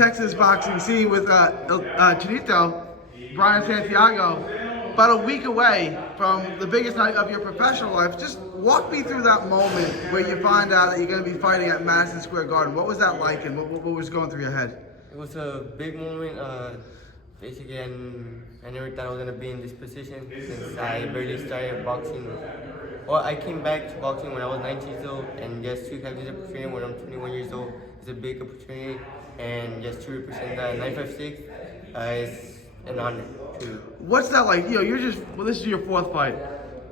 Texas boxing scene with Chinito, Bryan Santiago, about a week away from the biggest night of your professional life. Just walk me through that moment where you find out that you're going to be fighting at Madison Square Garden. What was that like, and what was going through your head? It was a big moment. Basically, I never thought I was going to be in this position since I barely started boxing. Well, I came back to boxing when I was 19 years old, and just to have this opportunity when I'm 21 years old is a big opportunity, and just to represent the 956 is an honor too. What's that like? This is your fourth fight.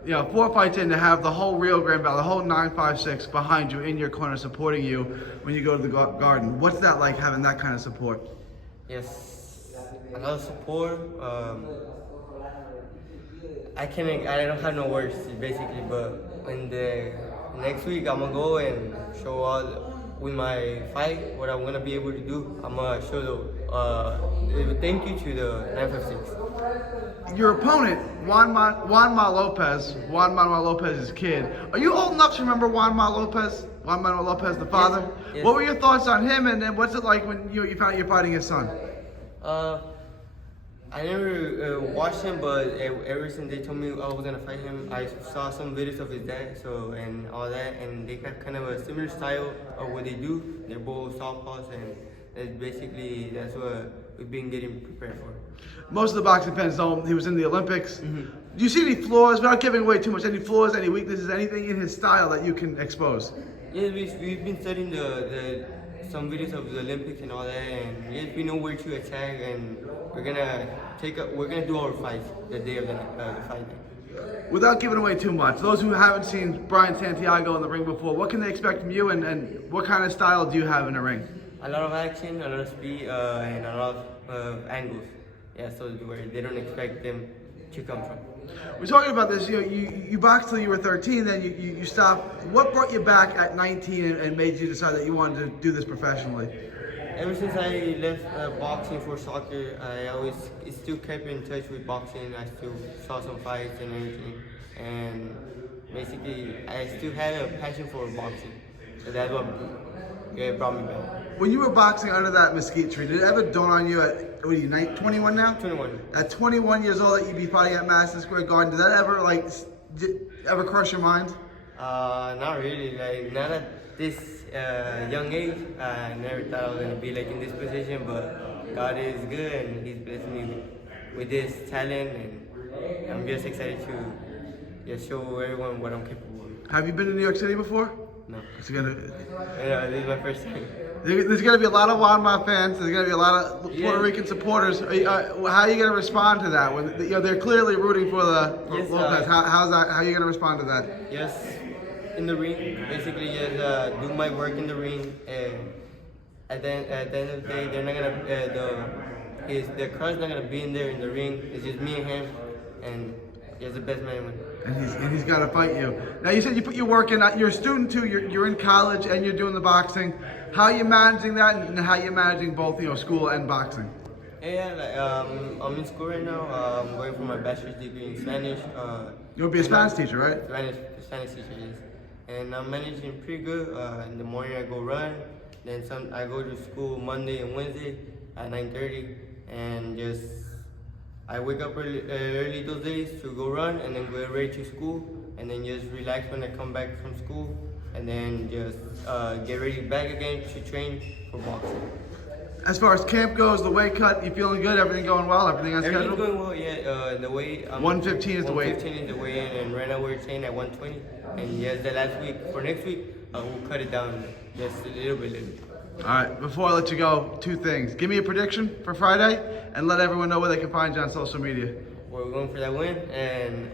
4 fights in, to have the whole Rio Grande Valley, the whole 956 behind you, in your corner, supporting you when you go to the Garden. What's that like, having that kind of support? Yes, a lot of support. I don't have no words basically, but in the next week I'm gonna go and show all with my fight what I'm gonna be able to do. I'm gonna show the thank you to the 956. Your opponent, Juan Manuel Lopez's kid. Are you old enough to remember Juan Manuel Lopez, the father? Yes, yes. What were your thoughts on him, and what's it like when you found out you're fighting his son? I never watched him, but ever since they told me I was gonna fight him, I saw some videos of his dad, and all that, and they have kind of a similar style of what they do. They're both southpaws, and that's what we've been getting prepared for. Most of the boxing fans don't. He was in the Olympics. Mm-hmm. Do you see any flaws, without giving away too much, any flaws, any weaknesses, anything in his style that you can expose? Yeah, we've been studying some videos of the Olympics and all that, and yes, we know where to attack, and we're gonna do our fight the day of the fight. Without giving away too much, those who haven't seen Bryan Santiago in the ring before, what can they expect from you, and what kind of style do you have in the ring? A lot of action, a lot of speed, and a lot of angles. Yeah, so where they don't expect them to come from. We're talking about this. You boxed till you were 13, then you stopped. What brought you back at 19 and made you decide that you wanted to do this professionally? Ever since I left boxing for soccer, I still kept in touch with boxing. I still saw some fights and everything, and basically I still had a passion for boxing. So that's what brought me back. When you were boxing under that mesquite tree, did it ever dawn on you at 21 now? 21. At 21 years old, that you'd be fighting at Madison Square Garden? Did that ever cross your mind? Not really. Like, not at this young age. I never thought I was gonna be in this position, but God is good, and He's blessed me with this talent, and I'm just excited to just show everyone what I'm capable of. Have you been to New York City before? No. Yeah, this is my first time. There's going to be a lot of Wanma fans. There's going to be a lot of Puerto Rican supporters. How are you going to respond to that? When they're clearly rooting for Lopez. How are you going to respond to that? Just in the ring, basically just do my work in the ring. And at the end of the day, they're not gonna the crowd's not gonna be in there in the ring. It's just me and him, and he's the best man. And he's got to fight you. Now, you said you put your work in. You're a student too. You're in college and you're doing the boxing. How are you managing that, and how are you managing both, school and boxing? Yeah, I'm in school right now. I'm going for my bachelor's degree in Spanish. You'll be a Spanish teacher, right? Spanish teacher, yes. And I'm managing pretty good. In the morning I go run. Then I go to school Monday and Wednesday at 9:30, and I wake up early those days to go run, and then go ready to school, and then just relax when I come back from school, and then just get ready back again to train for boxing. As far as camp goes, the weight cut, you feeling good? Everything going well? Everything on schedule? Everything's going well, yeah. The weight. 115 is the weight. 115 is the weight, and right now we're training at 120. And yes, the last week, for next week, we'll cut it down just a little bit. All right, before I let you go, 2 things. Give me a prediction for Friday, and let everyone know where they can find you on social media. We're going for that win, and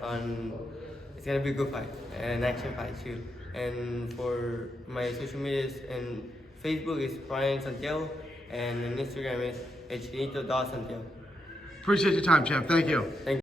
it's going to be a good fight, and an action fight too. And for my social medias, and Facebook is Bryan Santiago, and on Instagram is Chinito.Santiago. Appreciate your time, champ. Thank you. Thank you.